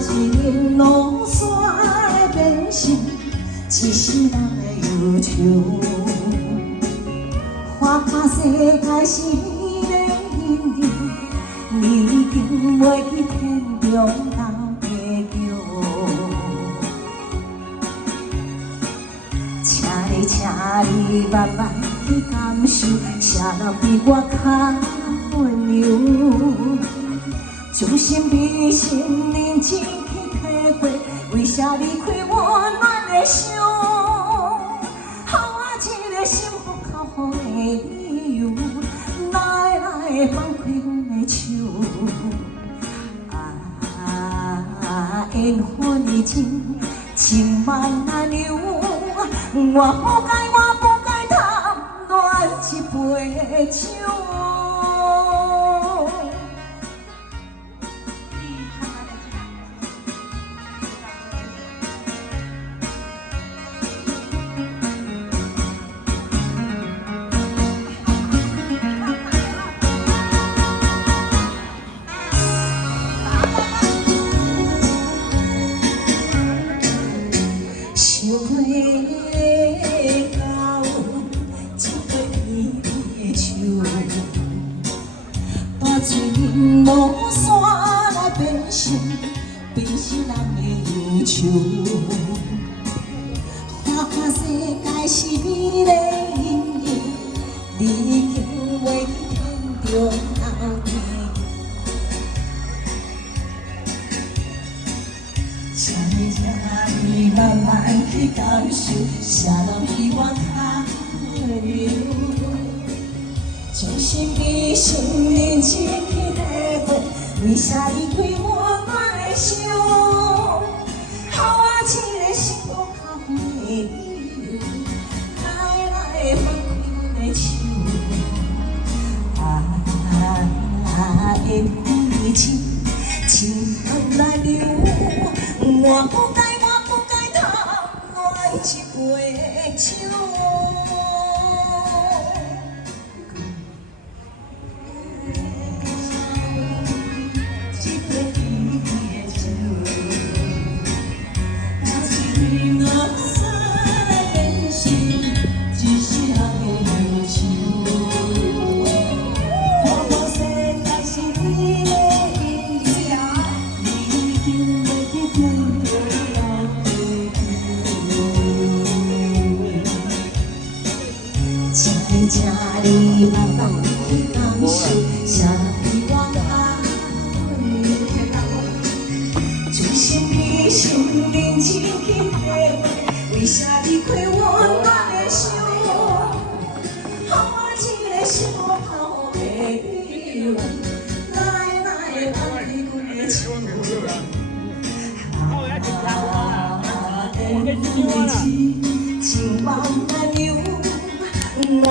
一日路线的变心，一世人的忧愁。花甲世界是你的引诱，你已经袂去天中斗地桥。请你慢慢去感受，啥人比我较温柔？将心比心，认真去体会，为啥离开我暖的伤？给我一个幸福靠好的理由，来放开阮的手。缘分的情，情万难留。我不该贪恋一杯酒。想袂到这个甜的手，把一日路线来变成人的忧愁。花甲世界是你的引诱，你已经袂去天中斗地桥。你慢慢去感受，啥人比我较温柔？将心比心，认真去体会，为啥离开我暖的手？给我一个幸福靠好的理由，来放开阮的手。缘分的情，情难来留。我不该贪恋一杯酒。一杯甜的酒，把一日路线来变成一世人的忧愁。花花世界是你的引诱，你已经袂去天中。请你慢慢去感受，啥人比我较温柔？将心比心，认真去体会，为啥离开我暖的手？给我一个幸福靠好的理由，来放开阮的手。缘分的情，情万难留。我